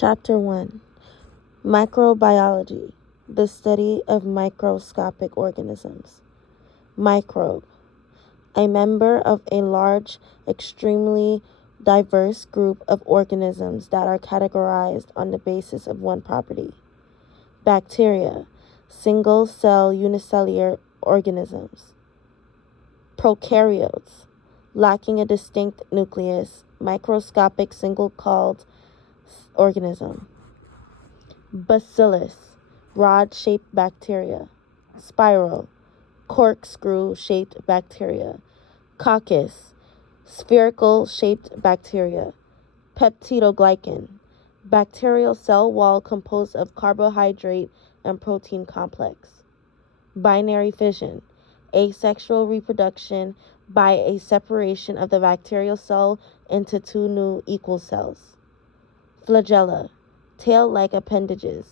Chapter 1: Microbiology, the study of microscopic organisms. Microbe, a member of a large, extremely diverse group of organisms that are categorized on the basis of one property. Bacteria, single-cell unicellular organisms. Prokaryotes, lacking a distinct nucleus, microscopic single-celled organism. Bacillus, rod-shaped bacteria. Spiral, corkscrew-shaped bacteria. Coccus, spherical-shaped bacteria. Peptidoglycan, bacterial cell wall composed of carbohydrate and protein complex. Binary fission, asexual reproduction by a separation of the bacterial cell into two new equal cells. Flagella, tail-like appendages.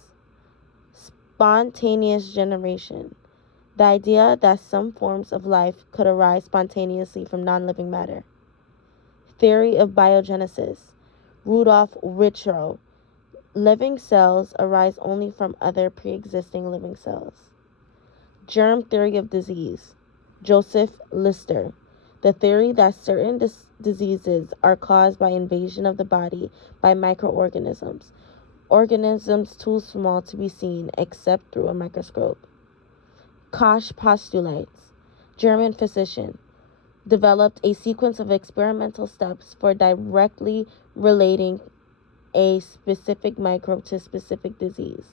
Spontaneous generation, the idea that some forms of life could arise spontaneously from non-living matter. Theory of biogenesis, Rudolf Virchow, living cells arise only from other pre-existing living cells. Germ theory of disease, Joseph Lister, the theory that certain diseases are caused by invasion of the body by microorganisms, organisms too small to be seen except through a microscope. Koch postulates, German physician, developed a sequence of experimental steps for directly relating a specific microbe to a specific disease.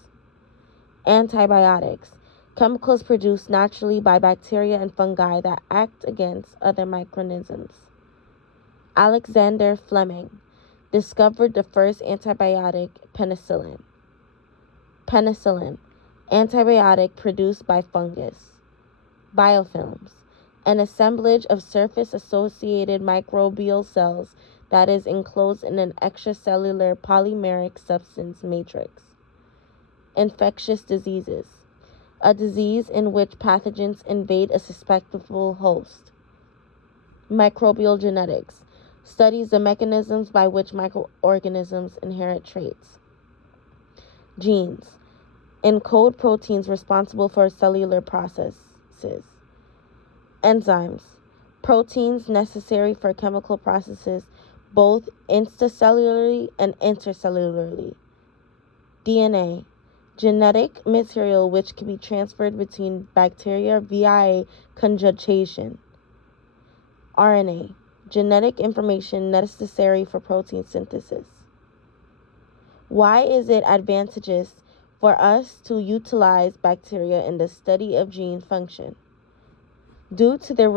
Antibiotics, chemicals produced naturally by bacteria and fungi that act against other microorganisms. Alexander Fleming discovered the first antibiotic, penicillin. Penicillin, antibiotic produced by fungus. Biofilms, an assemblage of surface-associated microbial cells that is enclosed in an extracellular polymeric substance matrix. Infectious diseases, a disease in which pathogens invade a susceptible host. Microbial genetics, studies the mechanisms by which microorganisms inherit traits. Genes, encode proteins responsible for cellular processes. Enzymes, proteins necessary for chemical processes both intracellularly and intercellularly. DNA, genetic material which can be transferred between bacteria via conjugation. RNA, genetic information necessary for protein synthesis. Why is it advantageous for us to utilize bacteria in the study of gene function? Due to their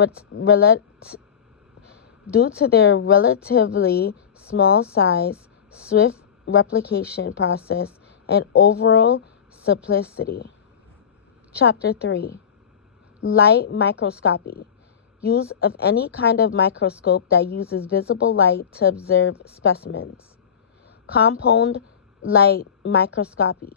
relatively small size, swift replication process, and overall simplicity. Chapter 3: Light microscopy. Use of any kind of microscope that uses visible light to observe specimens. Compound light microscopy.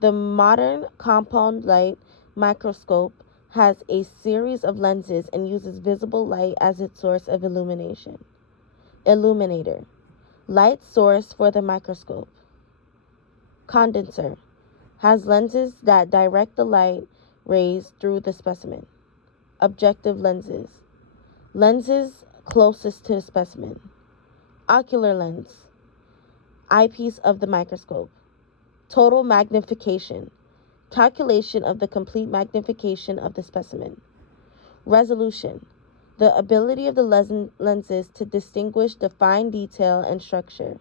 The modern compound light microscope has a series of lenses and uses visible light as its source of illumination. Illuminator, light source for the microscope. Condenser, has lenses that direct the light rays through the specimen. Objective lenses, lenses closest to the specimen. Ocular lens, eyepiece of the microscope. Total magnification, calculation of the complete magnification of the specimen. Resolution, the ability of the lenses to distinguish the fine detail and structure.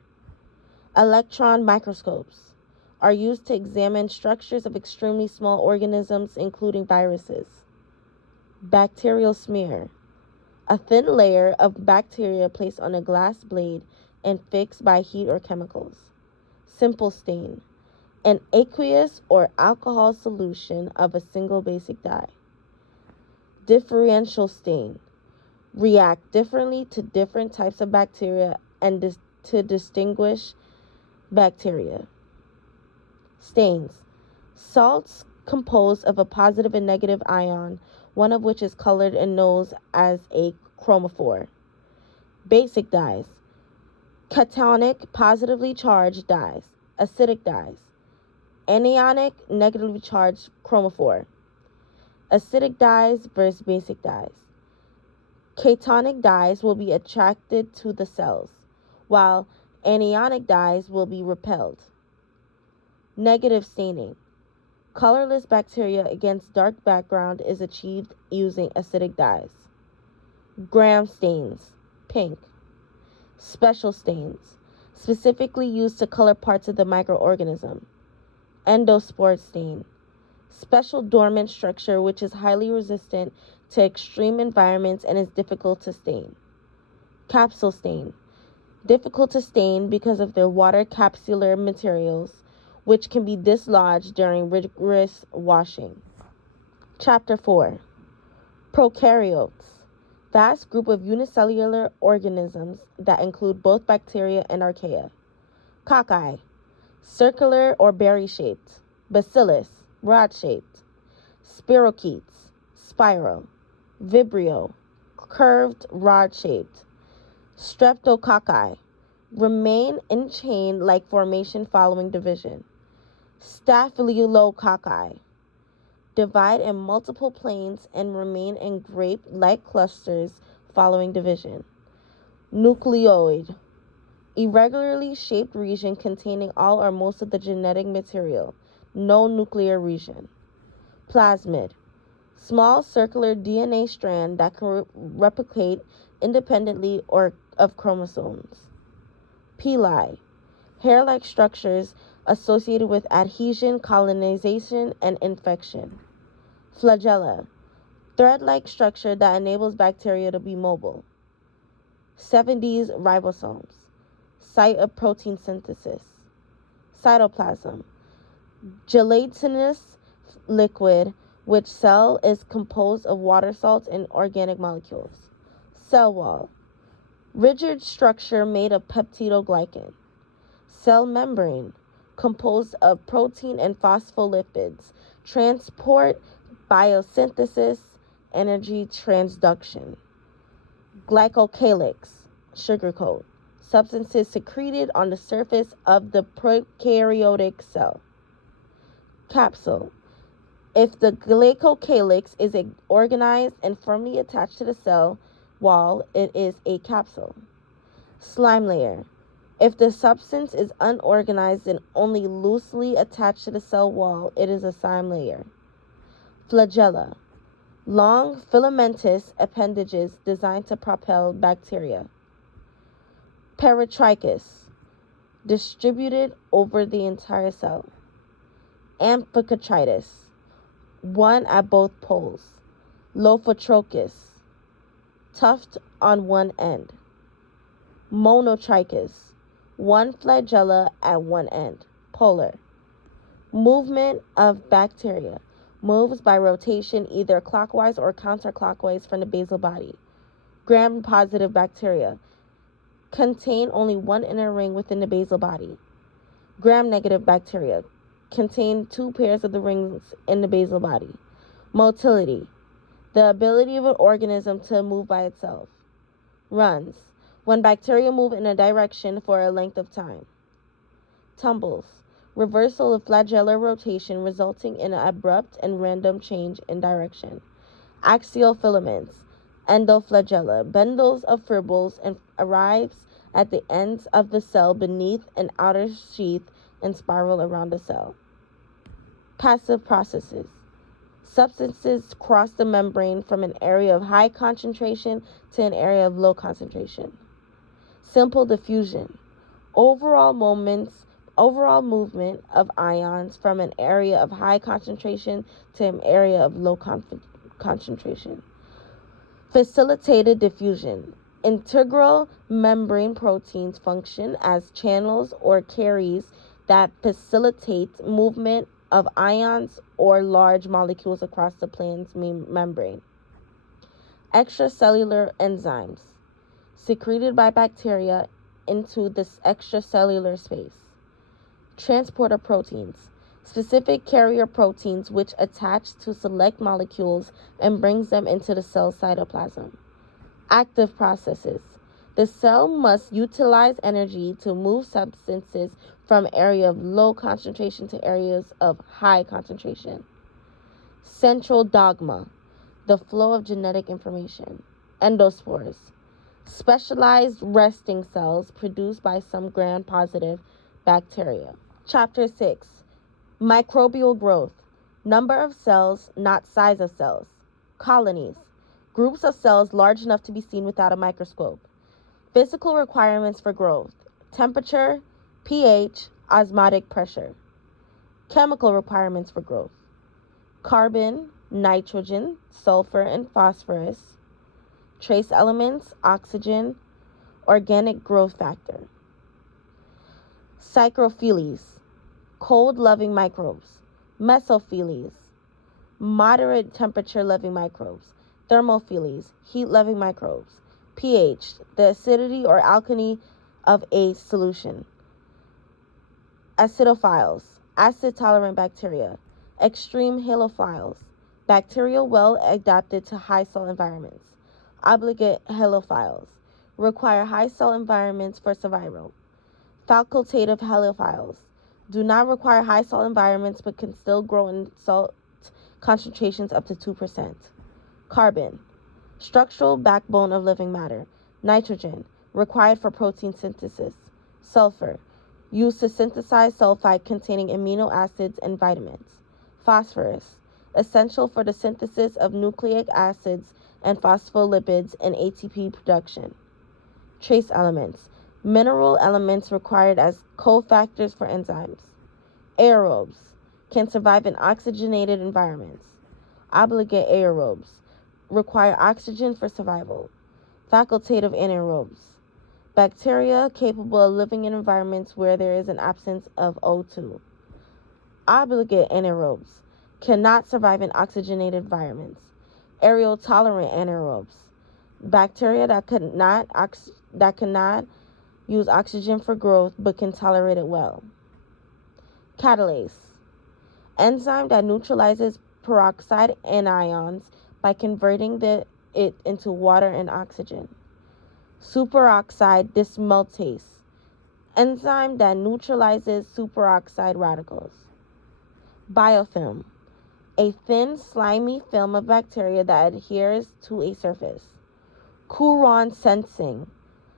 Electron microscopes are used to examine structures of extremely small organisms, including viruses. Bacterial smear, a thin layer of bacteria placed on a glass blade and fixed by heat or chemicals. Simple stain, an aqueous or alcohol solution of a single basic dye. Differential stain, react differently to different types of bacteria and to distinguish bacteria. Stains, salts composed of a positive and negative ion, one of which is colored and known as a chromophore. Basic dyes, cationic positively charged dyes. Acidic dyes. Anionic, negatively charged chromophore. Acidic dyes versus basic dyes. Cationic dyes will be attracted to the cells, while anionic dyes will be repelled. Negative staining. Colorless bacteria against dark background is achieved using acidic dyes. Gram stains, pink. Special stains, specifically used to color parts of the microorganism. Endospore stain, special dormant structure which is highly resistant to extreme environments and is difficult to stain. Capsule stain, difficult to stain because of their water capsular materials, which can be dislodged during rigorous washing. Chapter 4. Prokaryotes, vast group of unicellular organisms that include both bacteria and archaea. Cocci, circular or berry-shaped. Bacillus, rod-shaped. Spirochetes, spiral. Vibrio, curved, rod-shaped. Streptococci, remain in chain-like formation following division. Staphylococci, divide in multiple planes and remain in grape-like clusters following division. Nucleoid, irregularly shaped region containing all or most of the genetic material, no nuclear region. Plasmid, small circular DNA strand that can replicate independently or of chromosomes. Pili, hair-like structures associated with adhesion, colonization, and infection. Flagella, thread-like structure that enables bacteria to be mobile. 70s ribosomes, site of protein synthesis. Cytoplasm, gelatinous liquid which cell is composed of water salts and organic molecules. Cell wall, rigid structure made of peptidoglycan. Cell membrane, composed of protein and phospholipids, transport biosynthesis, energy transduction. Glycocalyx, sugar coat, substances secreted on the surface of the prokaryotic cell. Capsule, if the glycocalyx is organized and firmly attached to the cell wall, it is a capsule. Slime layer, if the substance is unorganized and only loosely attached to the cell wall, it is a slime layer. Flagella, long filamentous appendages designed to propel bacteria. Peritrichous, distributed over the entire cell. Amphicotritis, one at both poles. Lophotrochus, tuft on one end. Monotrichous, one flagella at one end. Polar. Movement of bacteria, moves by rotation either clockwise or counterclockwise from the basal body. Gram-positive bacteria contain only one inner ring within the basal body. Gram-negative bacteria contain two pairs of the rings in the basal body. Motility, the ability of an organism to move by itself. Runs, when bacteria move in a direction for a length of time. Tumbles, reversal of flagellar rotation resulting in an abrupt and random change in direction. Axial filaments, endoflagella, bundles of fibrils and arrives at the ends of the cell beneath an outer sheath and spiral around the cell. Passive processes, substances cross the membrane from an area of high concentration to an area of low concentration. Simple diffusion, overall movement of ions from an area of high concentration to an area of low concentration. Facilitated diffusion, integral membrane proteins function as channels or carriers that facilitate movement of ions or large molecules across the plant's membrane. Extracellular enzymes, secreted by bacteria into this extracellular space. Transporter proteins, specific carrier proteins which attach to select molecules and brings them into the cell cytoplasm. Active processes, the cell must utilize energy to move substances from area of low concentration to areas of high concentration. Central dogma, the flow of genetic information. Endospores, specialized resting cells produced by some gram-positive bacteria. Chapter 6, microbial growth, number of cells, not size of cells. Colonies, groups of cells large enough to be seen without a microscope. Physical requirements for growth, temperature, pH, osmotic pressure. Chemical requirements for growth, carbon, nitrogen, sulfur, and phosphorus. Trace elements, oxygen, organic growth factor. Psychrophiles, cold-loving microbes. Mesophiles, moderate temperature-loving microbes. Thermophiles, heat-loving microbes. pH, the acidity or alkali of a solution. Acidophiles, acid-tolerant bacteria. Extreme halophiles, bacteria well adapted to high salt environments. Obligate halophiles, require high salt environments for survival. Facultative halophiles, do not require high salt environments but can still grow in salt concentrations up to 2%. Carbon, structural backbone of living matter. Nitrogen, required for protein synthesis. Sulfur, used to synthesize sulfide containing amino acids and vitamins. Phosphorus, essential for the synthesis of nucleic acids and phospholipids and ATP production. Trace elements, mineral elements required as cofactors for enzymes. Aerobes, can survive in oxygenated environments. Obligate aerobes, require oxygen for survival. Facultative anaerobes, bacteria capable of living in environments where there is an absence of O2. Obligate anaerobes, cannot survive in oxygenated environments. Aerotolerant anaerobes, bacteria that cannot use oxygen for growth but can tolerate it well. Catalase, enzyme that neutralizes peroxide anions by converting it into water and oxygen. Superoxide dismutase, enzyme that neutralizes superoxide radicals. Biofilm, a thin, slimy film of bacteria that adheres to a surface. Courant sensing,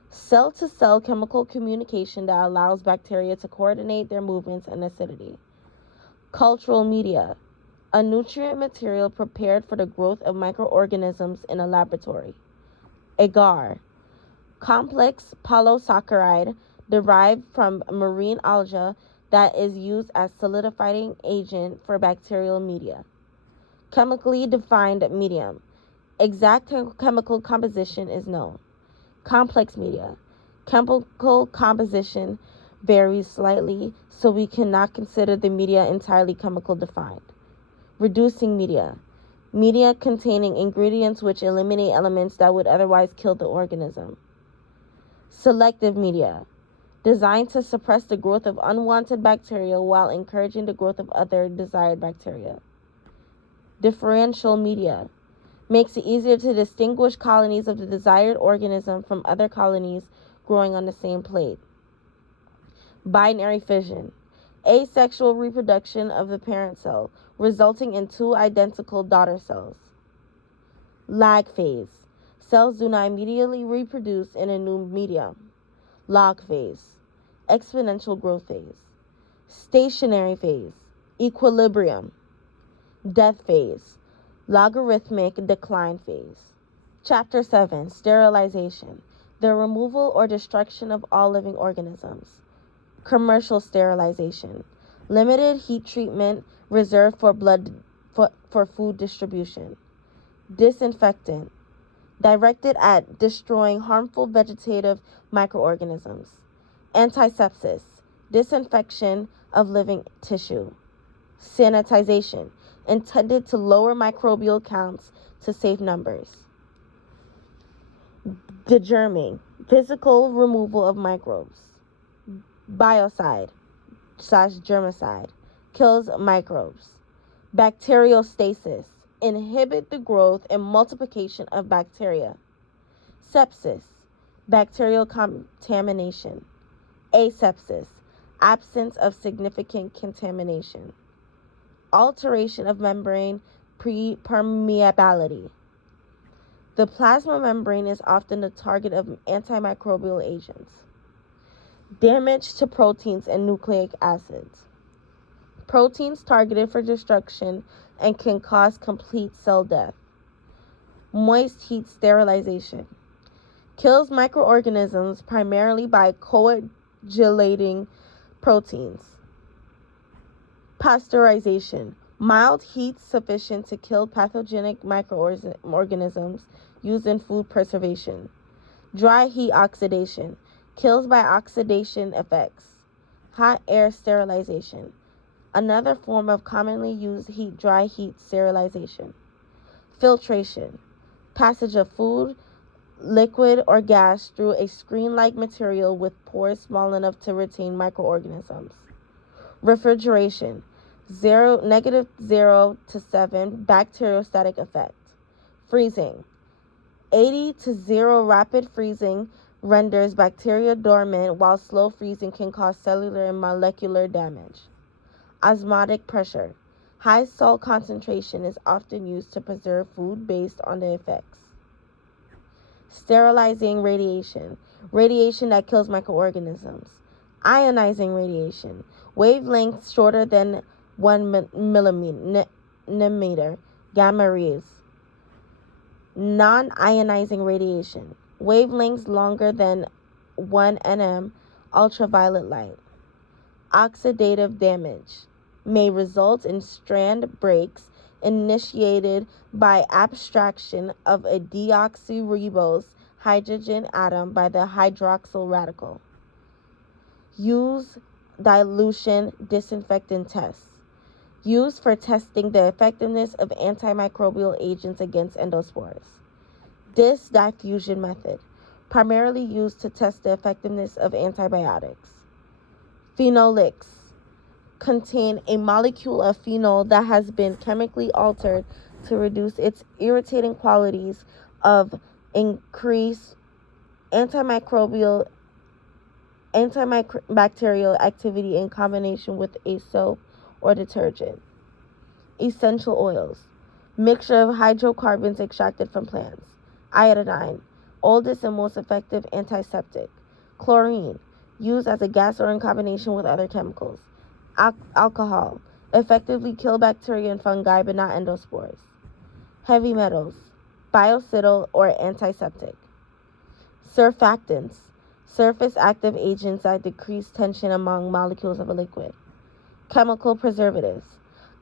cell-to-cell chemical communication that allows bacteria to coordinate their movements and acidity. Cultural media, a nutrient material prepared for the growth of microorganisms in a laboratory. Agar, complex polysaccharide derived from marine algae that is used as solidifying agent for bacterial media. Chemically defined medium, exact chemical composition is known. Complex media, chemical composition varies slightly, so we cannot consider the media entirely chemical defined. Reducing media, media containing ingredients which eliminate elements that would otherwise kill the organism. Selective media, designed to suppress the growth of unwanted bacteria while encouraging the growth of other desired bacteria. Differential media, makes it easier to distinguish colonies of the desired organism from other colonies growing on the same plate. Binary fission, asexual reproduction of the parent cell, resulting in two identical daughter cells. Lag phase, cells do not immediately reproduce in a new medium. Log phase, exponential growth phase. Stationary phase, equilibrium. Death phase, logarithmic decline phase. Chapter 7, sterilization, the removal or destruction of all living organisms. Commercial sterilization, limited heat treatment reserved for food distribution. Disinfectant, directed at destroying harmful vegetative microorganisms. Antisepsis, disinfection of living tissue. Sanitization, intended to lower microbial counts to save numbers. Degerming, physical removal of microbes. Biocide/germicide, kills microbes. Bacteriostasis, inhibit the growth and multiplication of bacteria. Sepsis, bacterial contamination. Asepsis, absence of significant contamination, alteration of membrane permeability. The plasma membrane is often the target of antimicrobial agents. Damage to proteins and nucleic acids. Proteins targeted for destruction and can cause complete cell death. Moist heat sterilization. Kills microorganisms primarily by coagulating proteins. Pasteurization. Mild heat sufficient to kill pathogenic microorganisms used in food preservation. Dry heat oxidation. Kills by oxidation effects. Hot air sterilization. Another form of commonly used dry heat sterilization. Filtration. Passage of food, liquid, or gas through a screen-like material with pores small enough to retain microorganisms. Refrigeration. -0 to 7 bacteriostatic effect. Freezing. 80 to 0 rapid freezing renders bacteria dormant, while slow freezing can cause cellular and molecular damage. Osmotic pressure. High salt concentration is often used to preserve food based on the effects. Sterilizing radiation. Radiation that kills microorganisms. Ionizing radiation. Wavelengths shorter than 1 millimeter. Gamma rays. Non-ionizing radiation. Wavelengths longer than 1 nm. Ultraviolet light. Oxidative damage may result in strand breaks initiated by abstraction of a deoxyribose hydrogen atom by the hydroxyl radical. Use dilution disinfectant tests. Used for testing the effectiveness of antimicrobial agents against endospores. Diffusion method, primarily used to test the effectiveness of antibiotics. Phenolics contain a molecule of phenol that has been chemically altered to reduce its irritating qualities of increase antibacterial activity in combination with a soap or detergent. Essential oils. Mixture of hydrocarbons extracted from plants. Iodine, oldest and most effective antiseptic. Chlorine, used as a gas or in combination with other chemicals. Alcohol, effectively kill bacteria and fungi but not endospores. Heavy metals, biocidal or antiseptic. Surfactants, surface active agents that decrease tension among molecules of a liquid. Chemical preservatives,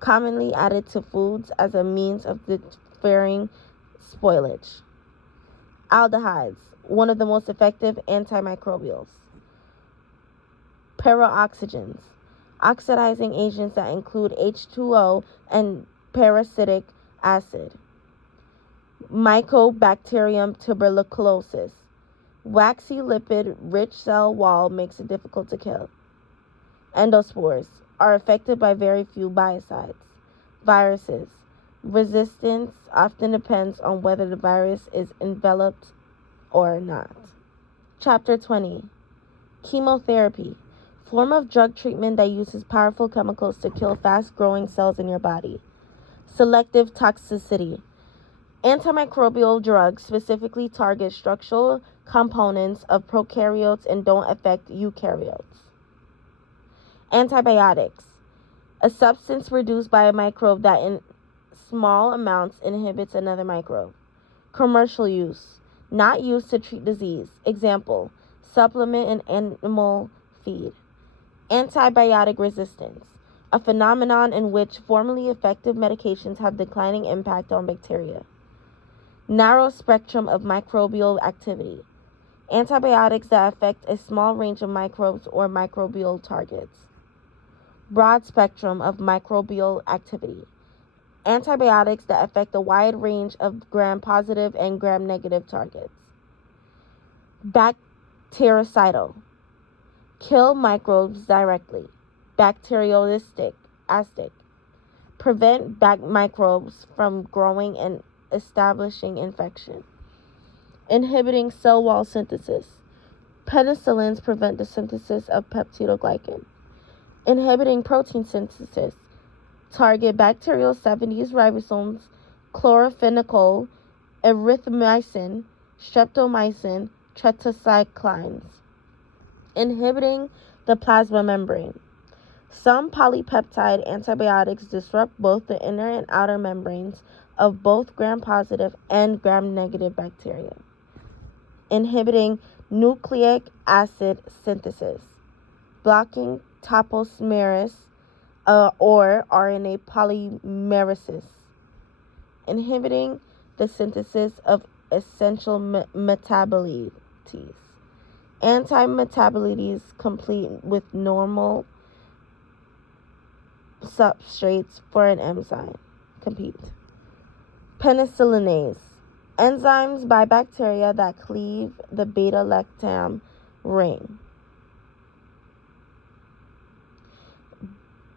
commonly added to foods as a means of deferring spoilage. Aldehydes, one of the most effective antimicrobials. Peroxygens, oxidizing agents that include H2O and peracetic acid. Mycobacterium tuberculosis, waxy lipid rich cell wall makes it difficult to kill. Endospores are affected by very few biocides. Viruses, resistance often depends on whether the virus is enveloped or not. Chapter 20. Chemotherapy, form of drug treatment that uses powerful chemicals to kill fast-growing cells in your body. Selective toxicity. Antimicrobial drugs specifically target structural components of prokaryotes and don't affect eukaryotes. Antibiotics, a substance produced by a microbe that in small amounts inhibits another microbe. Commercial use, not used to treat disease. Example, supplement in animal feed. Antibiotic resistance, a phenomenon in which formerly effective medications have declining impact on bacteria. Narrow spectrum of microbial activity, antibiotics that affect a small range of microbes or microbial targets. Broad spectrum of microbial activity, antibiotics that affect a wide range of gram-positive and gram-negative targets. Bactericidal, kill microbes directly. Bacterialistic, prevent microbes from growing and establishing infection. Inhibiting cell wall synthesis. Penicillins prevent the synthesis of peptidoglycan. Inhibiting protein synthesis. Target bacterial 70s ribosomes, chloramphenicol, erythromycin, streptomycin, tetracyclines. Inhibiting the plasma membrane. Some polypeptide antibiotics disrupt both the inner and outer membranes of both gram-positive and gram-negative bacteria. Inhibiting nucleic acid synthesis. Blocking topoisomerase or RNA polymerases. Inhibiting the synthesis of essential metabolites. Anti-metabolites complete with normal substrates for an enzyme. Penicillinase. Enzymes by bacteria that cleave the beta-lactam ring.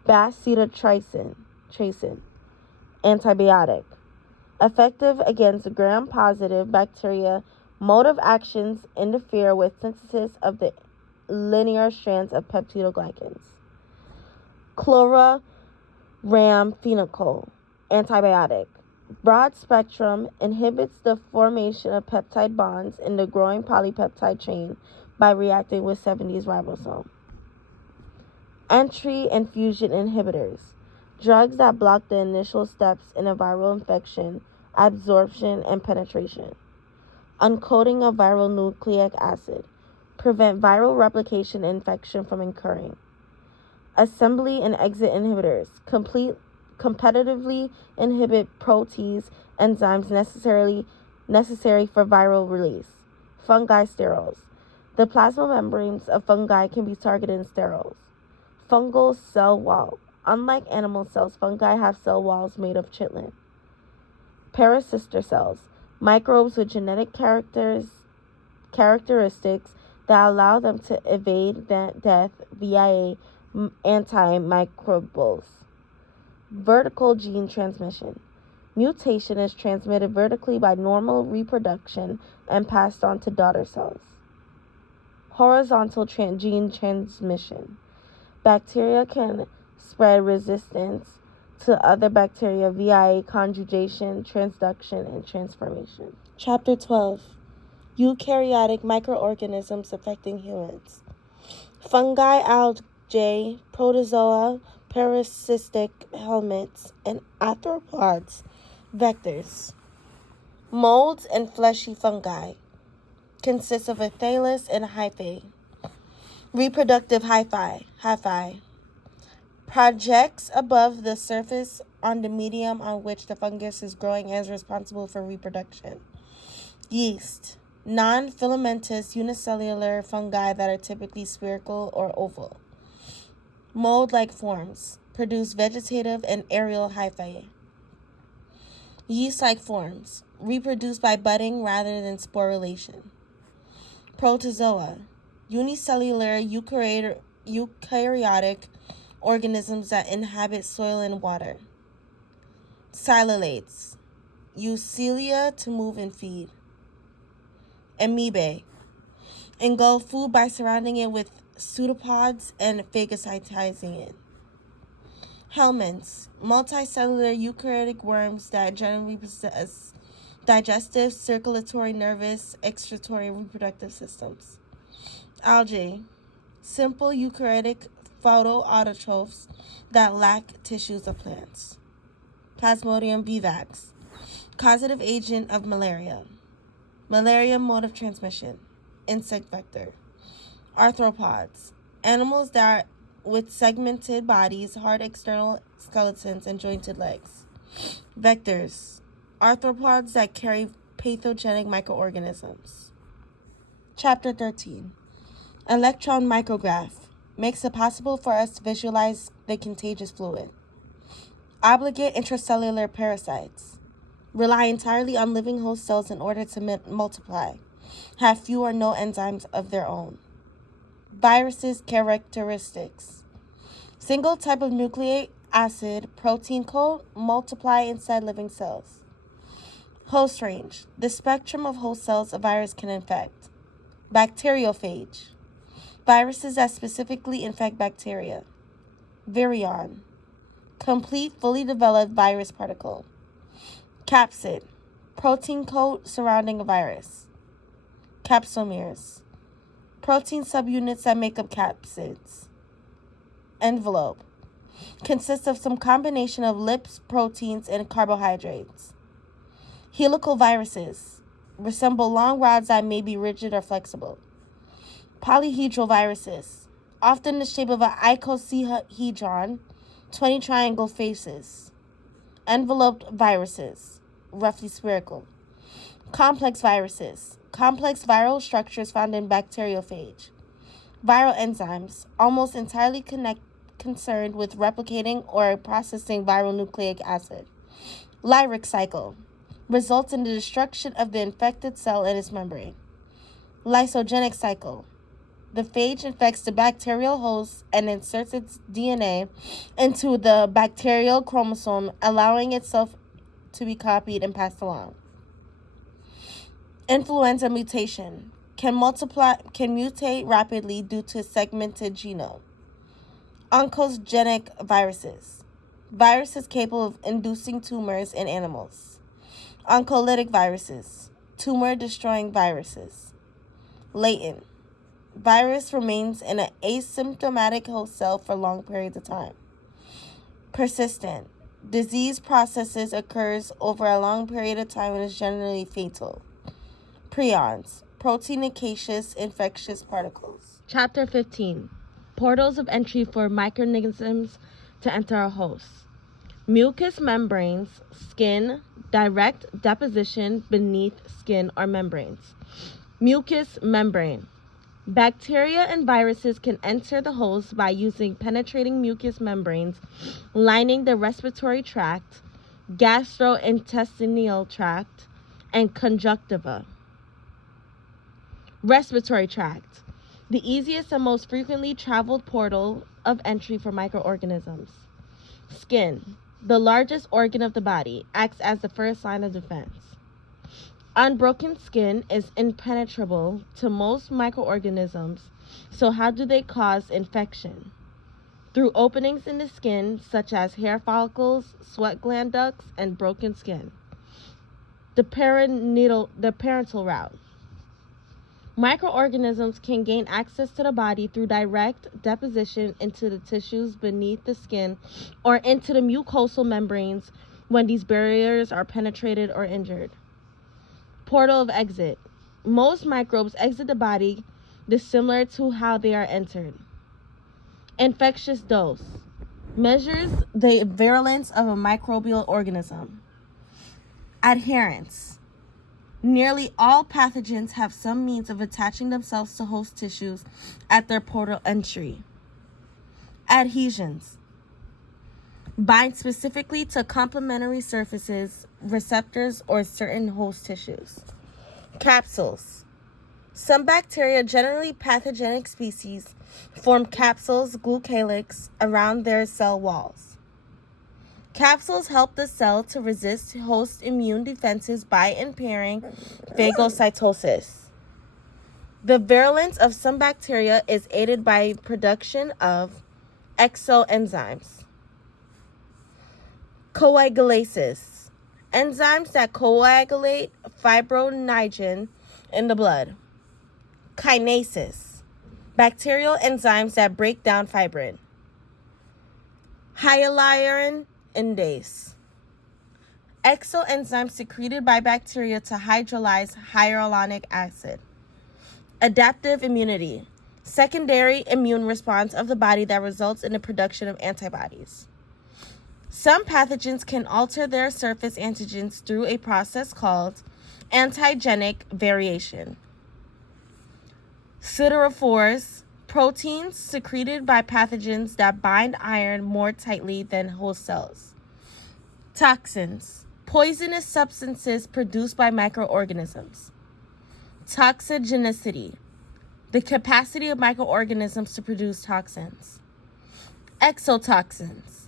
Bacitracin. Antibiotic. Effective against gram-positive bacteria. Mode of actions interfere with synthesis of the linear strands of peptidoglycans. Chloramphenicol. Antibiotic. Broad spectrum, inhibits the formation of peptide bonds in the growing polypeptide chain by reacting with 70s ribosome. Entry and fusion inhibitors. Drugs that block the initial steps in a viral infection, absorption, and penetration. Uncoating of viral nucleic acid. Prevent viral replication and infection from occurring. Assembly and exit inhibitors. Competitively inhibit protease enzymes necessary for viral release. Fungi sterols. The plasma membranes of fungi can be targeted in sterols. Fungal cell wall. Unlike animal cells, fungi have cell walls made of chitin. Parasister cells. Microbes with genetic characteristics that allow them to evade death via antimicrobials. Vertical gene transmission. Mutation is transmitted vertically by normal reproduction and passed on to daughter cells. Horizontal gene transmission. Bacteria can spread resistance to other bacteria via conjugation, transduction, and transformation. Chapter 12. Eukaryotic microorganisms affecting humans. Fungi, algae, protozoa, parasitic helminths, and arthropods. Vectors. Molds and fleshy fungi. Consists of a thallus and a hyphae. Reproductive hyphae. Projects above the surface on the medium on which the fungus is growing and is responsible for reproduction. Yeast. Non-filamentous unicellular fungi that are typically spherical or oval. Mold-like forms. Produce vegetative and aerial hyphae. Yeast-like forms. Reproduce by budding rather than sporulation. Protozoa. Unicellular eukaryotic organisms that inhabit soil and water. Cellulates. Use cilia to move and feed. Amoebae. Engulf food by surrounding it with pseudopods and phagocytizing it. Helminths. Multicellular eukaryotic worms that generally possess digestive, circulatory, nervous, excretory, and reproductive systems. Algae. Simple eukaryotic photoautotrophs that lack tissues of plants. Plasmodium vivax. Causative agent of malaria. Malaria mode of transmission. Insect vector. Arthropods. Animals that with segmented bodies, hard external skeletons, and jointed legs. Vectors. Arthropods that carry pathogenic microorganisms. Chapter 13. Electron micrograph. Makes it possible for us to visualize the contagious fluid. Obligate intracellular parasites. Rely entirely on living host cells in order to multiply. Have few or no enzymes of their own. Viruses characteristics. Single type of nucleic acid protein coat, multiply inside living cells. Host range. The spectrum of host cells a virus can infect. Bacteriophage. Viruses that specifically infect bacteria. Virion, complete, fully developed virus particle. Capsid, protein coat surrounding a virus. Capsomeres, protein subunits that make up capsids. Envelope, consists of some combination of lipids, proteins, and carbohydrates. Helical viruses, resemble long rods that may be rigid or flexible. Polyhedral viruses, often the shape of an icosahedron, 20 triangle faces. Enveloped viruses, roughly spherical. Complex viruses, complex viral structures found in bacteriophage. Viral enzymes, almost entirely concerned with replicating or processing viral nucleic acid. Lyric cycle, results in the destruction of the infected cell and its membrane. Lysogenic cycle, the phage infects the bacterial host and inserts its DNA into the bacterial chromosome, allowing itself to be copied and passed along. Influenza mutation can mutate rapidly due to segmented genome. Oncogenic viruses, viruses capable of inducing tumors in animals. Oncolytic viruses, tumor-destroying viruses. Latent, virus remains in an asymptomatic host cell for long periods of time. Persistent, disease processes occurs over a long period of time and is generally fatal. Prions, proteinaceous infectious particles. Chapter 15, portals of entry for microorganisms to enter a host. Mucous membranes, skin, direct deposition beneath skin or membranes. Mucous membrane. Bacteria and viruses can enter the host by using penetrating mucous membranes lining the respiratory tract, gastrointestinal tract, and conjunctiva. Respiratory tract. The easiest and most frequently traveled portal of entry for microorganisms. Skin. The largest organ of the body, acts as the first line of defense. Unbroken skin is impenetrable to most microorganisms, so how do they cause infection? Through openings in the skin, such as hair follicles, sweat gland ducts, and broken skin. The parental route. Microorganisms can gain access to the body through direct deposition into the tissues beneath the skin or into the mucosal membranes when these barriers are penetrated or injured. Portal of exit. Most microbes exit the body dissimilar to how they are entered. Infectious dose. Measures the virulence of a microbial organism. Adherence. Nearly all pathogens have some means of attaching themselves to host tissues at their portal entry. Adhesions. Bind specifically to complementary surfaces, receptors, or certain host tissues. Capsules. Some bacteria, generally pathogenic species, form capsules, glucalyx, around their cell walls. Capsules help the cell to resist host immune defenses by impairing phagocytosis. The virulence of some bacteria is aided by production of exoenzymes. Coagulases, enzymes that coagulate fibrinogen in the blood. Kinases, bacterial enzymes that break down fibrin. Hyaluronidase, exoenzymes secreted by bacteria to hydrolyze hyaluronic acid. Adaptive immunity, secondary immune response of the body that results in the production of antibodies. Some pathogens can alter their surface antigens through a process called antigenic variation. Siderophores, proteins secreted by pathogens that bind iron more tightly than host cells. Toxins, poisonous substances produced by microorganisms. Toxigenicity, the capacity of microorganisms to produce toxins. Exotoxins,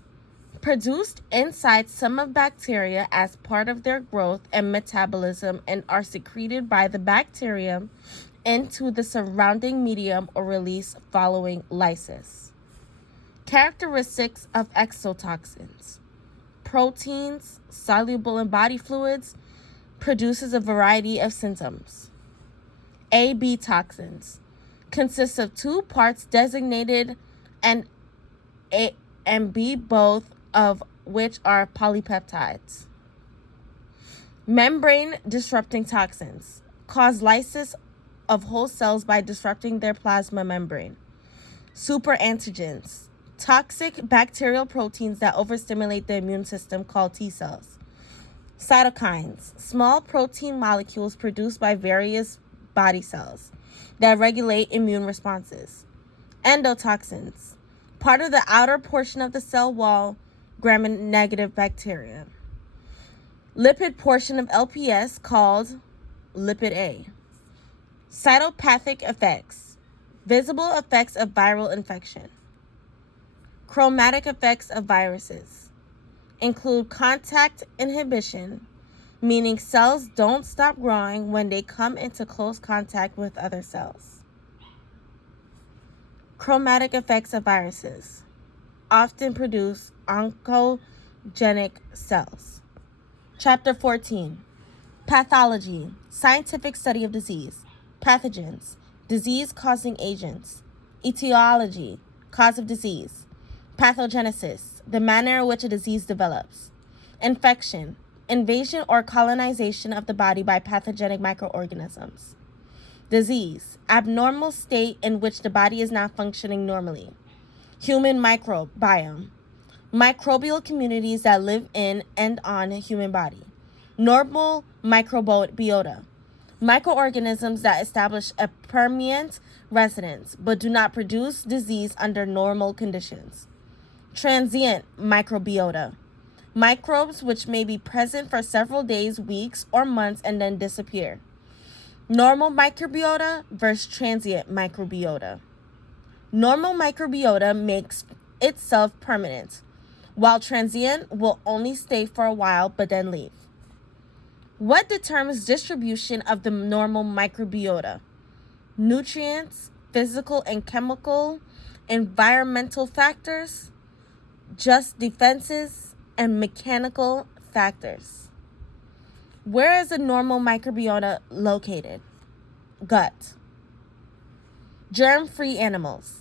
produced inside some of bacteria as part of their growth and metabolism and are secreted by the bacterium into the surrounding medium or released following lysis. Characteristics of exotoxins. Proteins, soluble in body fluids, produces a variety of symptoms. AB toxins consists of two parts designated and A and B, both of which are polypeptides. Membrane disrupting toxins cause lysis of whole cells by disrupting their plasma membrane. Superantigens, toxic bacterial proteins that overstimulate the immune system called T cells. Cytokines, small protein molecules produced by various body cells that regulate immune responses. Endotoxins, part of the outer portion of the cell wall, gram-negative bacteria. Lipid portion of LPS called lipid A. Cytopathic effects, visible effects of viral infection. Chromatic effects of viruses include contact inhibition, meaning cells don't stop growing when they come into close contact with other cells. Chromatic effects of viruses often produce oncogenic cells. Chapter 14. Pathology, scientific study of disease. Pathogens, disease-causing agents. Etiology, cause of disease. Pathogenesis, the manner in which a disease develops. Infection, invasion or colonization of the body by pathogenic microorganisms. Disease, abnormal state in which the body is not functioning normally. Human microbiome, microbial communities that live in and on a human body. Normal microbiota, microorganisms that establish a permanent residence but do not produce disease under normal conditions. Transient microbiota, microbes which may be present for several days, weeks, or months and then disappear. Normal microbiota versus transient microbiota. Normal microbiota makes itself permanent, while transient will only stay for a while but then leave. What determines distribution of the normal microbiota? Nutrients, physical and chemical, environmental factors, just defenses, and mechanical factors. Where is a normal microbiota located? Gut. Germ-free animals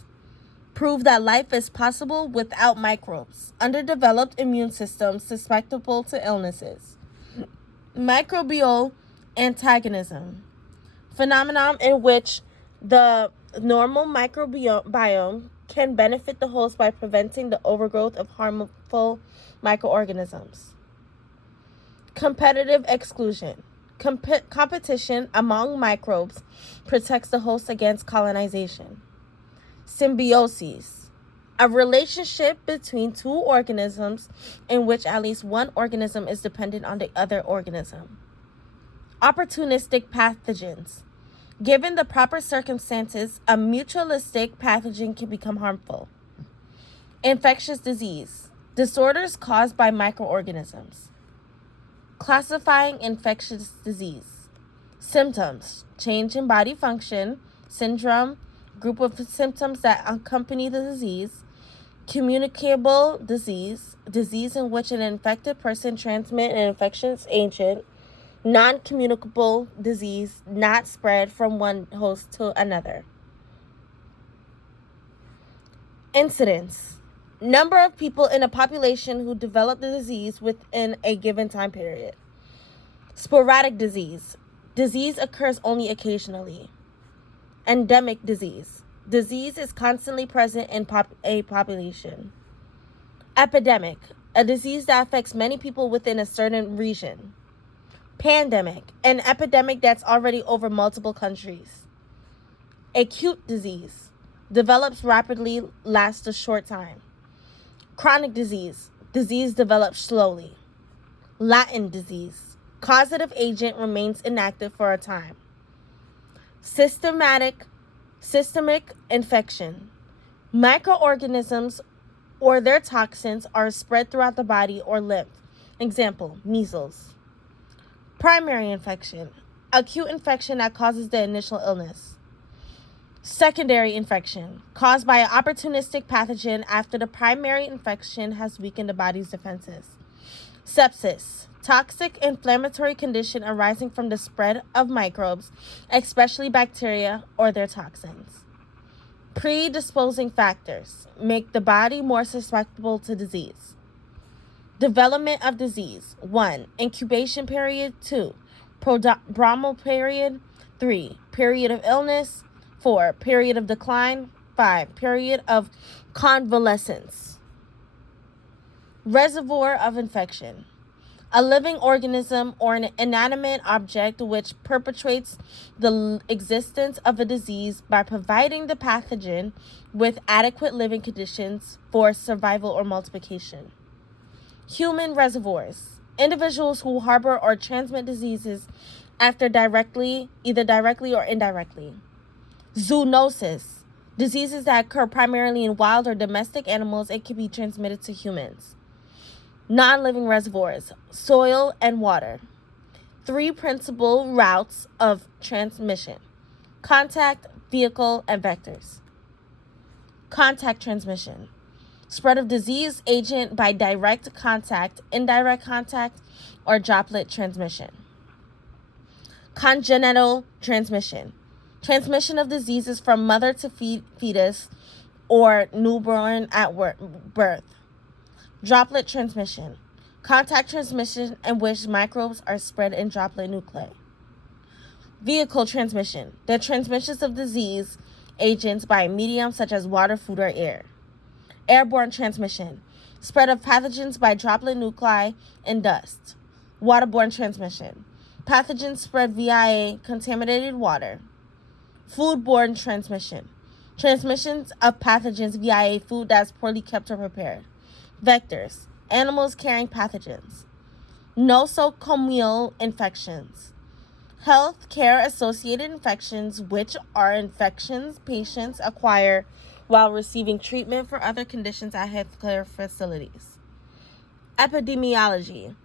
prove that life is possible without microbes. Underdeveloped immune systems susceptible to illnesses. Microbial antagonism, phenomenon in which the normal microbiome can benefit the host by preventing the overgrowth of harmful microorganisms. Competitive exclusion, competition among microbes protects the host against colonization. Symbiosis, a relationship between two organisms in which at least one organism is dependent on the other organism. Opportunistic pathogens, given the proper circumstances, a mutualistic pathogen can become harmful. Infectious disease, disorders caused by microorganisms. Classifying infectious disease. Symptoms, change in body function, syndrome, group of symptoms that accompany the disease. Communicable disease, disease in which an infected person transmits an infectious agent. Non-communicable disease, not spread from one host to another. Incidence, number of people in a population who develop the disease within a given time period. Sporadic disease, disease occurs only occasionally. Endemic disease, disease is constantly present in a population. Epidemic, a disease that affects many people within a certain region. Pandemic, an epidemic that's already over multiple countries. Acute disease, develops rapidly, lasts a short time. Chronic disease, disease develops slowly. Latent disease, causative agent remains inactive for a time. Systemic infection, microorganisms or their toxins are spread throughout the body or lymph. Example, measles. Primary infection, acute infection that causes the initial illness. Secondary infection, caused by an opportunistic pathogen after the primary infection has weakened the body's defenses. Sepsis, toxic inflammatory condition arising from the spread of microbes, especially bacteria or their toxins. Predisposing factors make the body more susceptible to disease. Development of disease. 1. Incubation period. 2. Prodromal period. 3. Period of illness. 4. Period of decline. 5. Period of convalescence. Reservoir of infection. A living organism or an inanimate object which perpetuates the existence of a disease by providing the pathogen with adequate living conditions for survival or multiplication. Human reservoirs. Individuals who harbor or transmit diseases either directly or indirectly. Zoonosis. Diseases that occur primarily in wild or domestic animals and can be transmitted to humans. Non-living reservoirs, soil and water. 3 principal routes of transmission: contact, vehicle, and vectors. Contact transmission. Spread of disease agent by direct contact, indirect contact, or droplet transmission. Congenital transmission. Transmission of diseases from mother to fetus or newborn at birth. Droplet transmission. Contact transmission in which microbes are spread in droplet nuclei. Vehicle transmission. The transmissions of disease agents by a medium such as water, food, or air. Airborne transmission. Spread of pathogens by droplet nuclei and dust. Waterborne transmission. Pathogens spread via contaminated water. Foodborne transmission. Transmissions of pathogens via food that's poorly kept or prepared. Vectors. Animals carrying pathogens. Nosocomial infections. Health care associated infections, which are infections patients acquire while receiving treatment for other conditions at healthcare facilities. Epidemiology.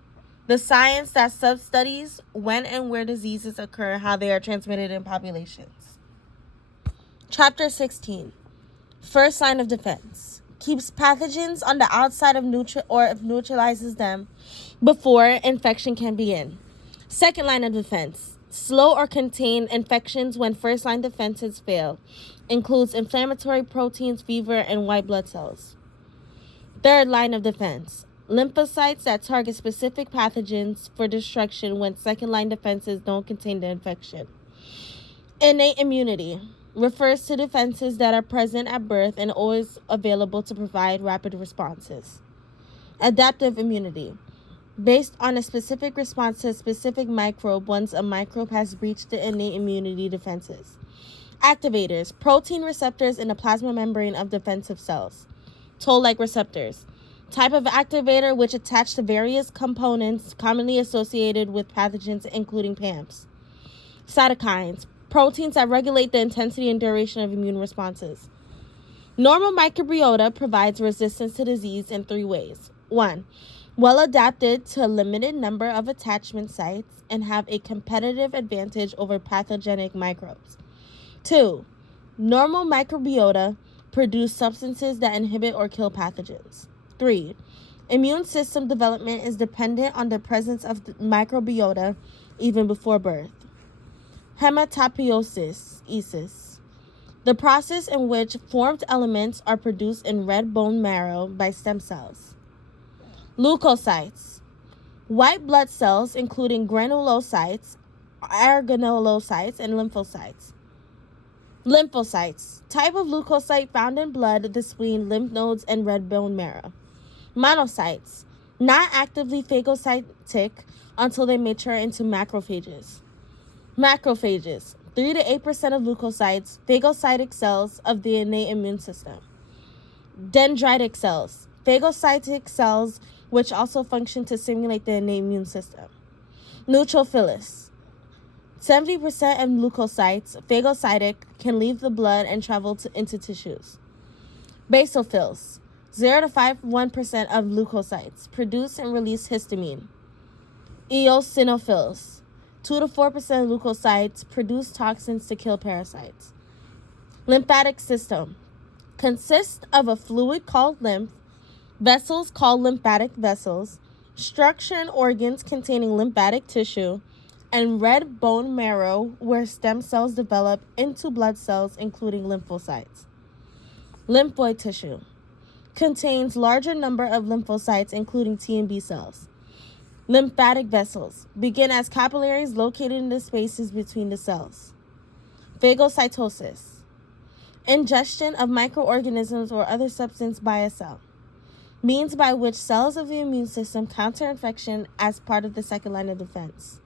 The science that studies when and where diseases occur and how they are transmitted in populations. Chapter 16. First line of defense. Keeps pathogens on the outside of neutralizes them before infection can begin. Second line of defense. Slow or contain infections when first line defenses fail. Includes inflammatory proteins, fever, and white blood cells. Third line of defense. Lymphocytes that target specific pathogens for destruction when second line defenses don't contain the infection. Innate immunity. Refers to defenses that are present at birth and always available to provide rapid responses. Adaptive immunity. Based on a specific response to a specific microbe once a microbe has breached the innate immunity defenses. Activators. Protein receptors in the plasma membrane of defensive cells. Toll-like receptors. Type of activator which attach to various components commonly associated with pathogens, including PAMPs. Cytokines. Proteins that regulate the intensity and duration of immune responses. Normal microbiota provides resistance to disease in 3 ways. 1. Well adapted to a limited number of attachment sites and have a competitive advantage over pathogenic microbes. 2. Normal microbiota produce substances that inhibit or kill pathogens. 3. Immune system development is dependent on the presence of the microbiota even before birth. Hematopoiesis, the process in which formed elements are produced in red bone marrow by stem cells. Leukocytes, white blood cells including granulocytes, organocytes, and lymphocytes. Lymphocytes, type of leukocyte found in blood, the spleen, lymph nodes, and red bone marrow. Monocytes, not actively phagocytic until they mature into macrophages. Macrophages, 3 to 8% of leukocytes, phagocytic cells of the innate immune system. Dendritic cells, phagocytic cells which also function to stimulate the innate immune system. Neutrophils, 70% of leukocytes, phagocytic, can leave the blood and travel into tissues. Basophils, 0 to 1% of leukocytes, produce and release histamine. Eosinophils, 2 to 4% of leukocytes, produce toxins to kill parasites. Lymphatic system consists of a fluid called lymph, vessels called lymphatic vessels, structure and organs containing lymphatic tissue, and red bone marrow where stem cells develop into blood cells, including lymphocytes. Lymphoid tissue contains larger number of lymphocytes, including T and B cells. Lymphatic vessels begin as capillaries located in the spaces between the cells. Phagocytosis, ingestion of microorganisms or other substance by a cell, means by which cells of the immune system counter infection as part of the second line of defense.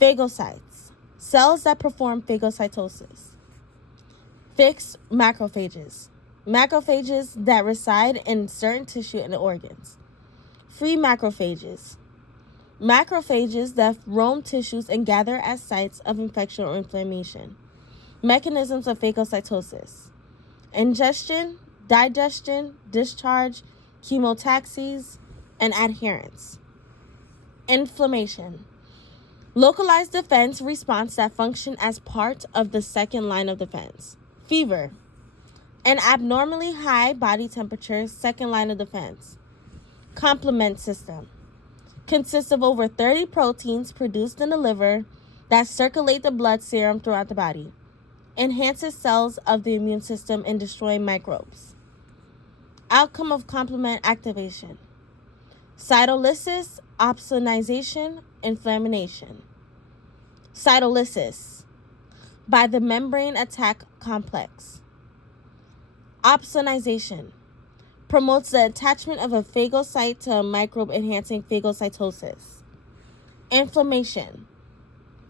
Phagocytes, cells that perform phagocytosis. Fixed macrophages, macrophages that reside in certain tissue and organs. Free macrophages, macrophages that roam tissues and gather at sites of infection or inflammation. Mechanisms of phagocytosis: ingestion, digestion, discharge, chemotaxis, and adherence. Inflammation, localized defense response that function as part of the second line of defense. Fever, an abnormally high body temperature, second line of defense. Complement system consists of over 30 proteins produced in the liver that circulate the blood serum throughout the body. Enhances cells of the immune system in destroying microbes. Outcome of complement activation: cytolysis, opsonization, inflammation. Cytolysis by the membrane attack complex. Opsonization promotes the attachment of a phagocyte to a microbe, enhancing phagocytosis. Inflammation,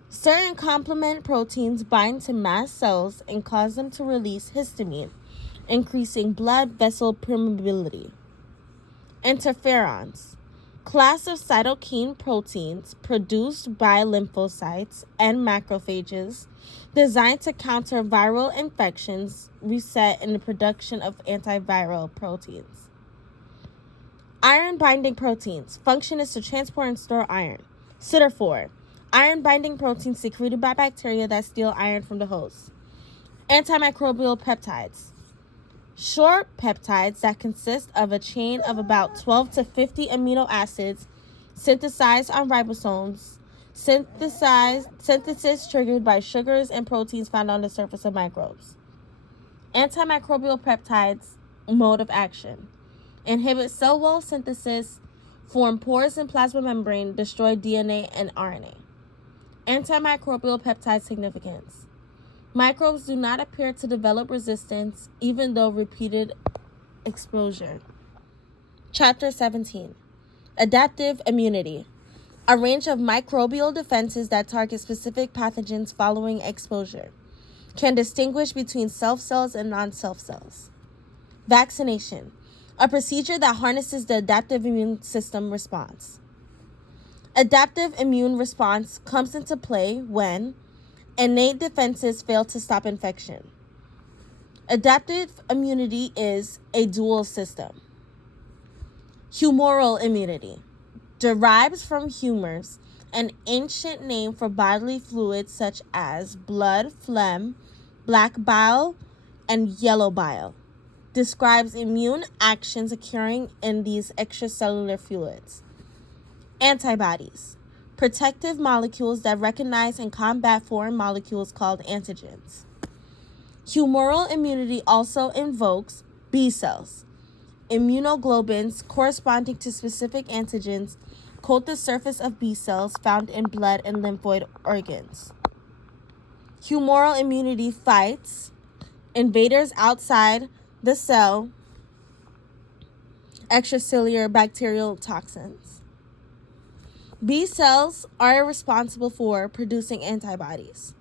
certain complement proteins bind to mast cells and cause them to release histamine, increasing blood vessel permeability. Interferons, class of cytokine proteins produced by lymphocytes and macrophages designed to counter viral infections, reset in the production of antiviral proteins. Iron-binding proteins, function is to transport and store iron. Siderophore, iron-binding proteins secreted by bacteria that steal iron from the host. Antimicrobial peptides, short peptides that consist of a chain of about 12 to 50 amino acids synthesized on ribosomes, synthesis triggered by sugars and proteins found on the surface of microbes. Antimicrobial peptides, mode of action: inhibit cell wall synthesis, form pores in plasma membrane, destroy DNA and RNA. Antimicrobial peptide significance: microbes do not appear to develop resistance even though repeated exposure. Chapter 17. Adaptive immunity, a range of microbial defenses that target specific pathogens following exposure. Can distinguish between self cells and non-self cells. Vaccination, a procedure that harnesses the adaptive immune system response. Adaptive immune response comes into play when innate defenses fail to stop infection. Adaptive immunity is a dual system. Humoral immunity derives from humors, an ancient name for bodily fluids such as blood, phlegm, black bile, and yellow bile. Describes immune actions occurring in these extracellular fluids. Antibodies, protective molecules that recognize and combat foreign molecules called antigens. Humoral immunity also invokes B cells. Immunoglobulins corresponding to specific antigens coat the surface of B cells found in blood and lymphoid organs. Humoral immunity fights invaders outside the cell, extracellular bacterial toxins. B cells are responsible for producing antibodies.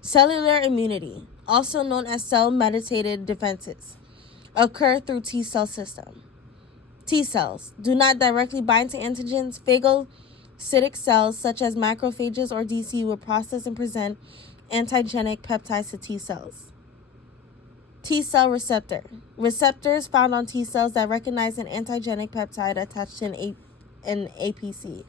Cellular immunity, also known as cell-mediated defenses, occur through T cell system. T cells do not directly bind to antigens. Phagocytic cells, such as macrophages or DC, will process and present antigenic peptides to T cells. T cell receptor, receptors found on T cells that recognize an antigenic peptide attached to an APC.